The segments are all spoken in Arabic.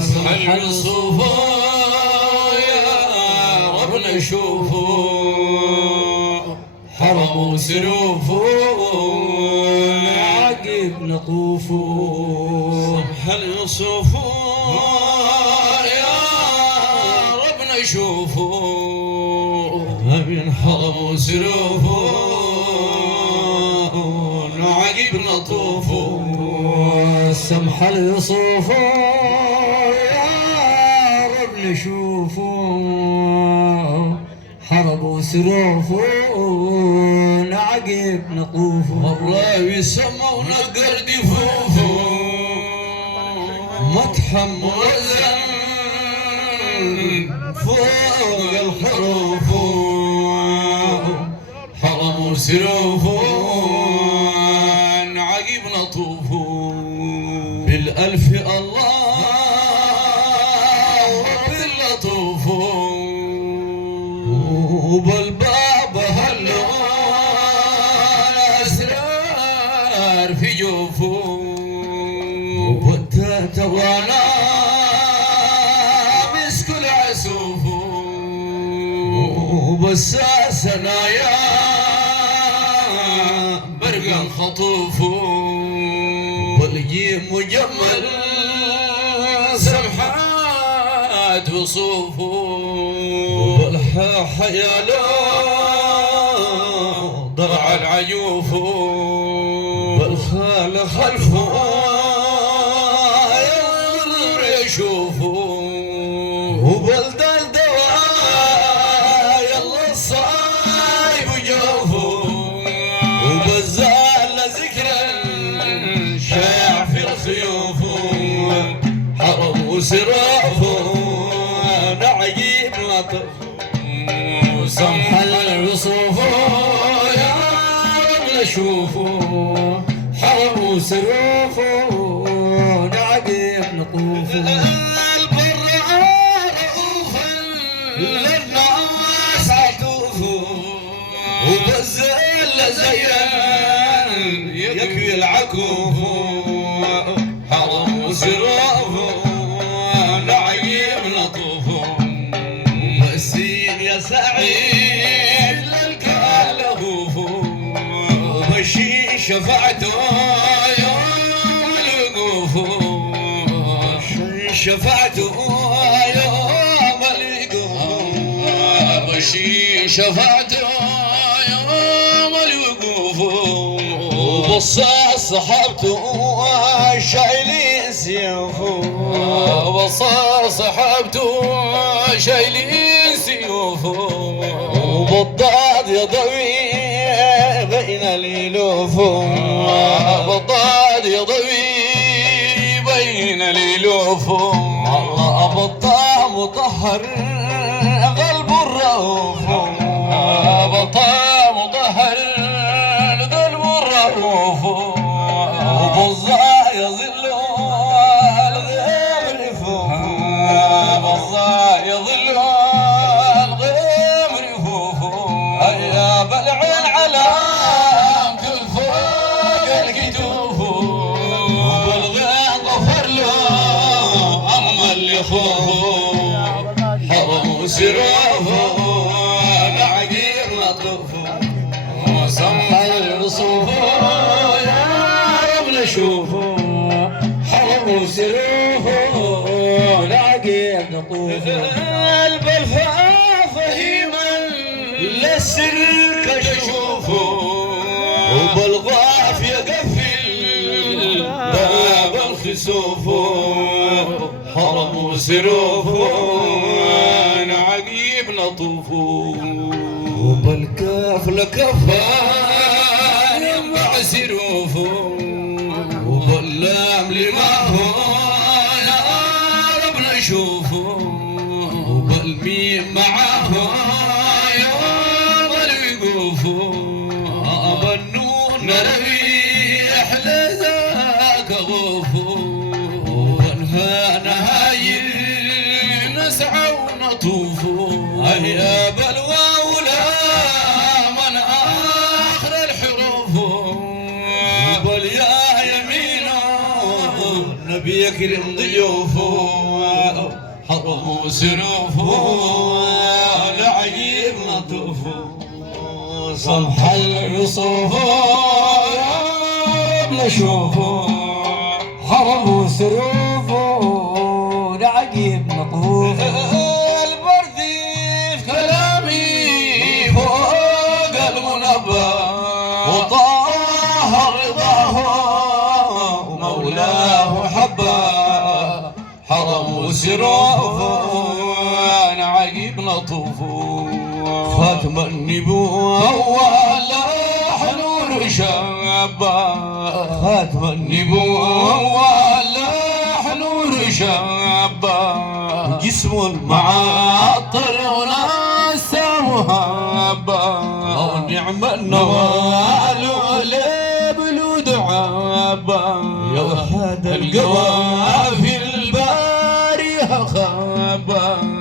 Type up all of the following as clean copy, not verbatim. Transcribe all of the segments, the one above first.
صحن يصوفوا يا رب نشوفوا حرم وسروفوا عقب نطوفوا صحن يصوفوا يا رب نشوفوا من حرم وسروفوا عقب نطوفوا سمح اليصوف يا رب نشوفه حرب وسروف نعقب نطوف والله يسمونا قرد فوفو متحمل فوق الحروف حرم وسروف نعقب نطوف بالألف الله باللطوف وبالباب هالأسرار في جوفه والتات وانا مسك العسوف وبساسنا يا برق الخطوف والجيم مجمل سمحات وصوفه والحا حياله ضرع العيوف والخال خلفه ينظر يشوفه وبلدان دواء يلا الصايب وجوفه وبزال ذكرا شاع في الخيوف حرم وسرافه نعيب لطف سمح اليصوف يا رب نشوفه حرب وسروف نعقب نطوف البر رؤوفا للناس عطوفه وبالزل زين يكفي العكوف حرم وسروفه نعيب نطوفه يا سعيد للكالهوف وبشي شفعته يوم الوقوف شفعته يوم الوقوف بشي شفعته يوم الوقوف وبصاص صحبته شايلين سيوفه وبصاص صحبته شايلين سيوفه وبالضاد يضوي بين الالوف بالضاد يضوي بين الالوف الله بطا مطهر قلب الرؤوف بطا مطهر قلب الرؤوف وبالضاء يظل الغيم رفوف بالضاء يظل يا بالعين علامة الفوق الكتوف وبالغيط غفر له أما اللي خوفه حرم وسروفه نعقير لطوفه وسمح الرصوف يا رب نشوفه حرم وسروفه نعقير لطوفه للسر كشوفه وبالغاف يقفل باب الخسوف حرم وسروفه نعقيب نطوفه وبالكاف لكفان مع سروفه وباللام لما هو يا رب نشوفه وبالميم معاه نريح لذاك غفو وانها نهايل نسعى ونطوف هيا بلوى ولا من اخر الحروف بل يا يمين نبي يكرم ضيوفه حرموا سروفه العجيب لطوفه سمح العصوف نشوفه حرموا سروفه العجيب لطوف البرد في كلامي فوق المنبه وطه رضاه ومولاه حبه حرم سروفه انا عجيب لطوفه خاتم النبوة ولا حنون شابه خاتم النبوة ولا حنون شابه جسم المعطر وناسه مهابه ونعم النوال ولبلود عابه يا هذا القوافي الباريها خابه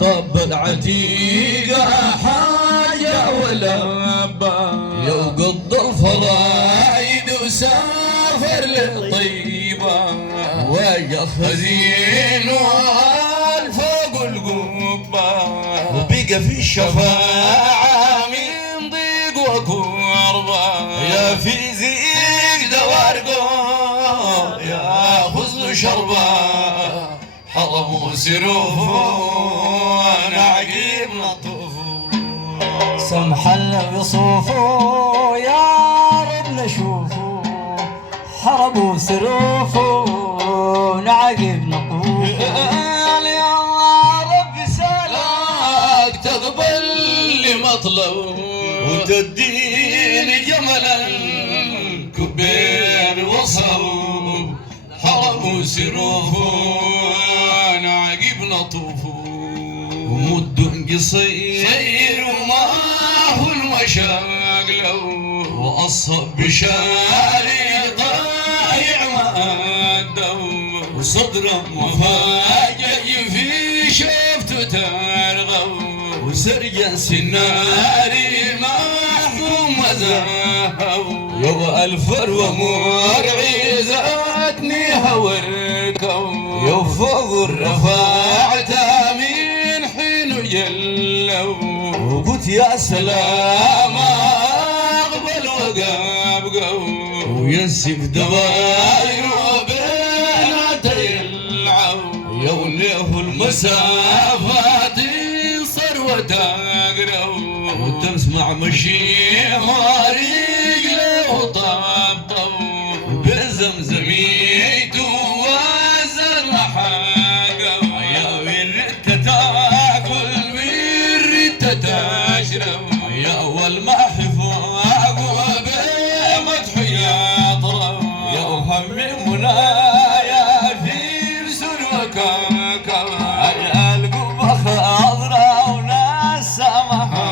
طب العتيقة حاجة ولا با يوقض الفرايد وسافر لطيبة ويا خزين والفوق القبة وبقى في الشفاعة من ضيق وكربة يا في زيق دوارقه يا خزن شربة حرموا سروفه انا عجيب لطوفه سمح الوصوفه يا رب نشوفه حرموا سروفه نعجب نطوفه يا رب سالك تقبل لي مطلب وتديني جملا كبير وصل حرموا سروفه انا عقب لطوفه ومد قصير وما هو المشاق له واصب بشاري ضايع ماده وصدره مفاجئ في شفته ترغب وسرجا سناري محكوم وزهو يا الفروه مرعي زادني هوركو يا فوق الرفاعة من حين جلو وقلت يا سلام اقبل وقابقو وينسف دواير وبيناتي العو يا وليه المسافات صار وتقرو وتسمع مشيها رجله طبطو بزمزميت وزر حاجه يا ورثة تاكل ورثة تشرب يا والمحفوظ وبمدح يضرب يا هم منايا في سلوكك يا القبة خضراء وناس سمحة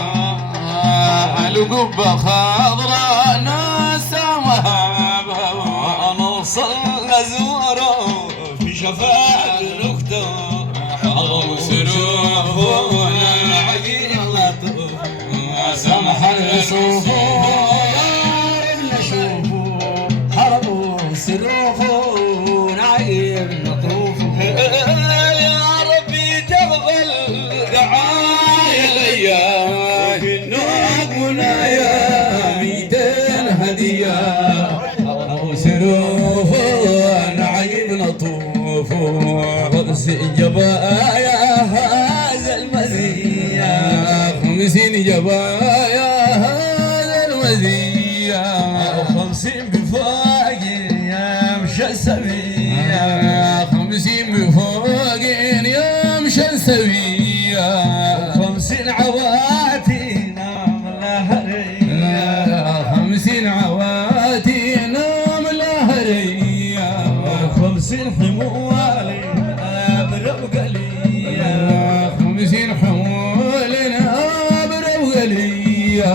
القبة خضراء ناس سمحة صلى زوره في شفاعة نكته حرم سروفه العقيل لطوف سمح الوصوفه نشوفه حرموا سروفه نعيب نطوفه يا ربي تقبل دعايا الايام في النوم منايا 200 هديه سروفه نعيب نطوفه خمس جبايا هذا المزية 50 جبايا هذا المزية 50 بفوق يا مش السبية 50 بفوق يا مش السبية 50 عواتي نام لهرية 50 عواتي نام لهرية 50 حمولي برب قلية 50 حمولي برب قلية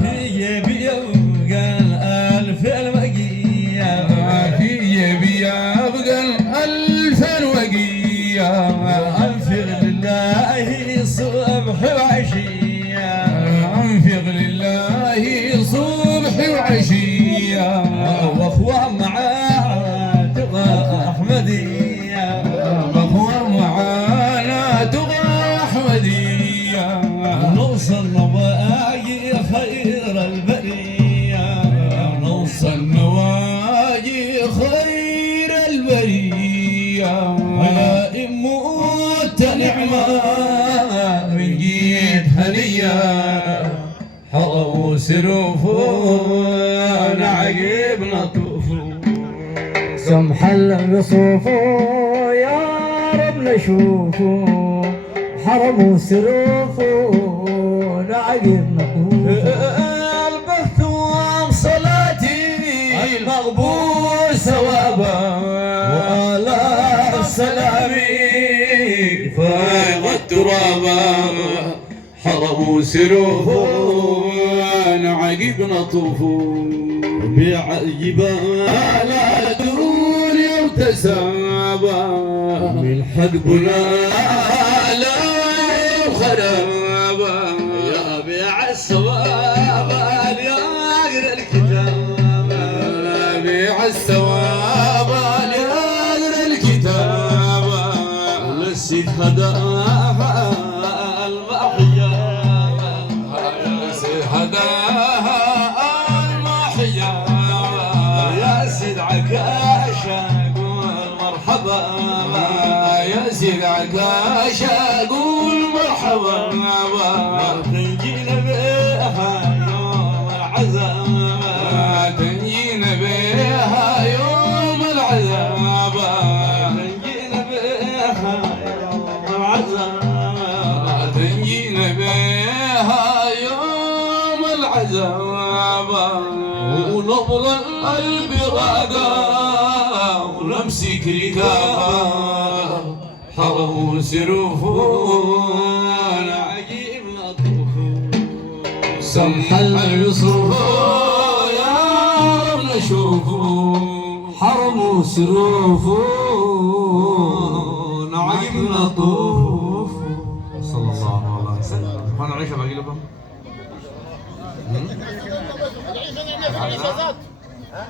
في جيبي يبقى الألف الوقية في جيبي يبقى الألف الوقية أنفق لله صبح وعشية أنفق لله صبح وعشية واخوة معاه تبقى أحمدية هنيا ولا موت نعمة من جيد هنيا حضروا سروفون عقب نطوفوا سمحل بصوفوا يا رب نشوفوا حرموا سروفوا عقب نطوفوا البث صلاتي مقبول ثوابا وآلاف سلامي فايض الترابا حرموا سروفون عقب نطوفوا بيع الجبال دون يغتسابا من حقبنا لا خرابا يا بيع الثواب يا اقرا الكتاب بيع الثواب يا اقرا الكتاب للسيد هداها المحيا للسيد هداها المحيا يا سيد عكاشة قول مرحبا يا سيد عكاشة قول مرحبا تنجينا بها يوم العذاب تنجينا بها يوم العذاب تنجينا بها يوم العذاب تنجينا بها يوم العذاب ونبض القلب راقا ونمسك ركابا حرموا سروفون عجيب لطوفوا سمحل بصوفوا يا رب نشوفوا حرموا سروفوا عجيب لطوفوا صلى الله عليه وسلم وانا عايشه باقي لكم العيشه ذات ها؟